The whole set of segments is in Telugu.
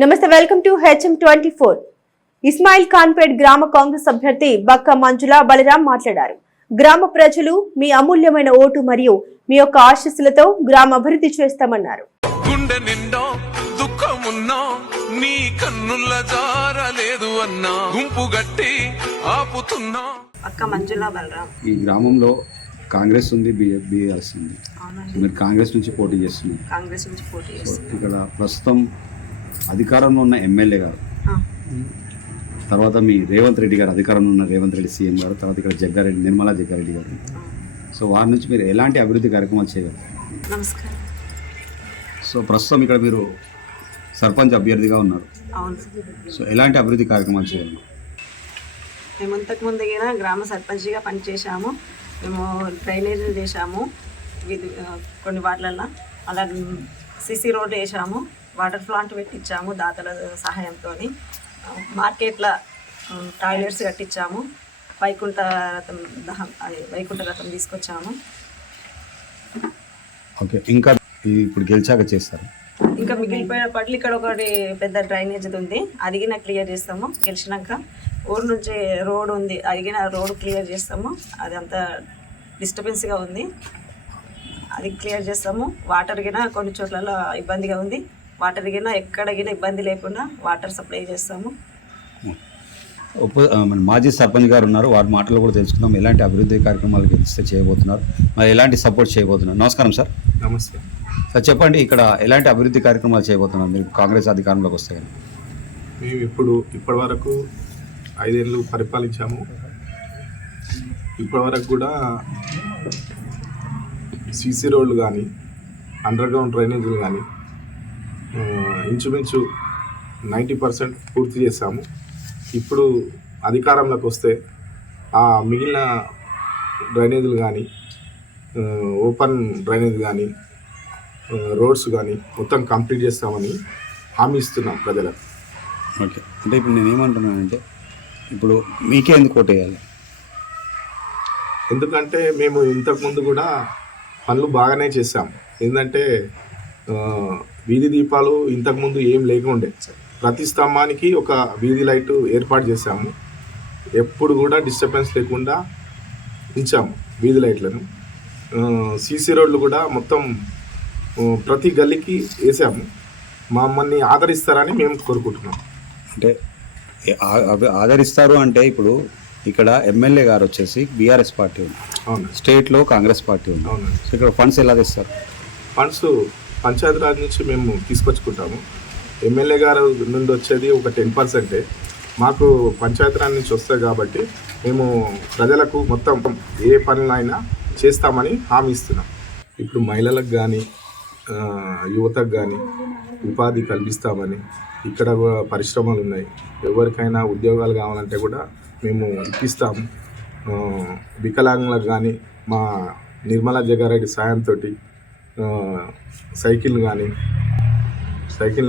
నమస్తే, welcome to HM24. Ismail Khanpet గ్రామ కాంగ్రెస్ అభ్యర్థి బక్క మంజుల బలరాం మాట్లాడారు. గ్రామ ప్రజలు మీ అమూల్యమైన ఓటు మరియు మీ యొక్క ఆశీస్సులతో గ్రామ అభివృద్ధి చేస్తామన్నారు. గుండె నిండా దుఃఖమున్నా నీ కన్నుల జారలేదు అన్నా గుంపు గట్టి ఆపుతున్నా. బక్క మంజుల బలరాం. ఈ గ్రామంలో కాంగ్రెస్ ఉంది, బీఆర్ఎస్ ఉంది. మీరు కాంగ్రెస్ నుంచి పోటీ చేస్తున్నారు. కాంగ్రెస్ నుంచి పోటీ చేస్తున్నారు. ఇక్కడ ప్రస్తుతం అధికారంలో ఉన్న ఎమ్మెల్యే గారు, తర్వాత మీ రేవంత్ రెడ్డి గారు, అధికారంలో ఉన్న రేవంత్ రెడ్డి సీఎం గారు, తర్వాత ఇక్కడ జగ్గారెడ్డి, నిర్మలా జగ్గారెడ్డి గారు. సో వారి నుంచి మీరు ఎలాంటి అభివృద్ధి కార్యక్రమాలు చేయగలరు? నమస్కారం. సో ప్రస్తుతం ఇక్కడ మీరు సర్పంచ్ అభ్యర్థిగా ఉన్నారు. అవును. సో ఎలాంటి అభివృద్ధి కార్యక్రమాలు చేయగలరు? మేము ఇంతకు ముందుగా గ్రామ సర్పంచ్గా పనిచేసాము. మేము డ్రైనేజీలు చేసాము కొన్ని వాటిలల్లో. అలా సిసి రోడ్ వేసాము, వాటర్ ప్లాంట్ పెట్టించాము దాతల సహాయంతో. మార్కెట్ల టాయిలెట్స్ కట్టించాము, వైకుంఠ రథం తీసుకొచ్చాము. ఓకే, ఇంకా ఇప్పుడు గెలిచాక చేస్తారు? ఇంకా మిగిలిపోయిన పట్ల ఇక్కడ ఒకటి పెద్ద డ్రైనేజ్ ఉంది, అడిగిన క్లియర్ చేస్తాము. గెలిచినాక ఊరు నుంచి రోడ్ ఉంది, అడిగిన రోడ్ క్లియర్ చేస్తాము. అది అంతా డిస్టర్బెన్స్గా ఉంది, అది క్లియర్ చేస్తాము. వాటర్ గిన కొన్ని చోట్ల ఇబ్బందిగా ఉంది, వాటర్ గిన ఎక్కడిగినా ఇబ్బంది లేకుండా వాటర్ సప్లై చేస్తాము. మాజీ సర్పంచ్ గారు ఉన్నారు, వారి మాటలు కూడా తెలుసుకుందాం. ఎలాంటి అభివృద్ధి కార్యక్రమాలు గెలిస్తే చేయబోతున్నారు, మరి ఎలాంటి సపోర్ట్ చేయబోతున్నారు? నమస్కారం సార్. నమస్తే సార్, చెప్పండి, ఇక్కడ ఎలాంటి అభివృద్ధి కార్యక్రమాలు చేయబోతున్నారు మీరు కాంగ్రెస్ అధికారంలోకి వస్తే? మేము ఇప్పటి వరకు 5 ఏళ్ళు పరిపాలించాము. ఇప్పటి వరకు కూడా సీసీ రోడ్లు కానీ, అండర్ గ్రౌండ్ డ్రైనేజీలు కానీ ఇంచుమించు 90% పూర్తి చేశాము. ఇప్పుడు అధికారంలోకి వస్తే ఆ మిగిలిన డ్రైనేజీలు కానీ, ఓపెన్ డ్రైనేజ్ కానీ, రోడ్స్ కానీ మొత్తం కంప్లీట్ చేస్తామని హామీ ఇస్తున్నాం ప్రజలకు. ఓకే, అంటే ఇప్పుడు నేను ఏమంటున్నానంటే, ఇప్పుడు మీకే ఎందుకు ఓటేయాలి? ఎందుకంటే మేము ఇంతకుముందు కూడా పనులు బాగానే చేసాం. ఏంటంటే వీధి దీపాలు ఇంతకుముందు ఏం లేకుండే, ప్రతి స్తంభానికి ఒక వీధి లైటు ఏర్పాటు చేశాము. ఎప్పుడు కూడా డిస్టర్బెన్స్ లేకుండా ఉంచాము వీధి లైట్లను. సీసీ రోడ్లు కూడా మొత్తం ప్రతి గల్లీకి వేసాము. మమ్మల్ని ఆదరిస్తారని మేము కోరుకుంటున్నాం. అంటే ఆదరిస్తారు అంటే ఇప్పుడు ఇక్కడ ఎమ్మెల్యే గారు వచ్చేసి బీఆర్ఎస్ పార్టీ ఉంది, అవును. స్టేట్లో కాంగ్రెస్ పార్టీ ఉంది. అవును. సో ఇక్కడ ఫండ్స్ ఎలా తెస్తారు? ఫండ్స్ పంచాయతీరాజ్ నుంచి మేము తీసుకొచ్చుకుంటాము. ఎమ్మెల్యే గారు నుండి వచ్చేది ఒక 10%. మాకు పంచాయతీరాజ్ నుంచి వస్తాయి కాబట్టి మేము ప్రజలకు మొత్తం ఏ పనులైనా చేస్తామని హామీ ఇస్తున్నాం. ఇప్పుడు మహిళలకు కానీ, యువతకు కానీ ఉపాధి కల్పిస్తామని, ఇక్కడ పరిశ్రమలు ఉన్నాయి, ఎవరికైనా ఉద్యోగాలు కావాలంటే కూడా మేము ఇప్పిస్తాము. వికలాంగులకు కానీ మా నిర్మలా జగ్గారెడ్డి సాయంతో సైకిల్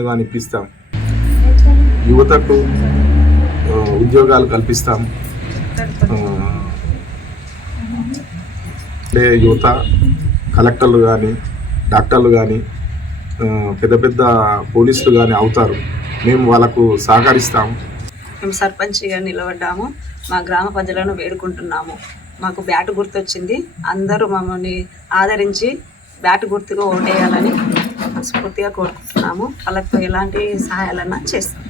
కానీ ఇప్పిస్తాం. యువతకు ఉద్యోగాలు కల్పిస్తాం. అంటే యువత కలెక్టర్లు కానీ, డాక్టర్లు కానీ, పెద్ద పెద్ద పోలీసులు కానీ అవుతారు. మేము వాళ్ళకు సహకరిస్తాము. మేము సర్పంచ్గా నిలబడ్డాము. మా గ్రామ ప్రజలను వేడుకుంటున్నాము, మాకు బ్యాటు గుర్తొచ్చింది, అందరూ మమ్మల్ని ఆదరించి బ్యాటు గుర్తుగా ఓటేయాలని స్ఫూర్తిగా కోరుకుంటున్నాము. వాళ్ళకు ఎలాంటి సహాయాలన్నా చేస్తాం.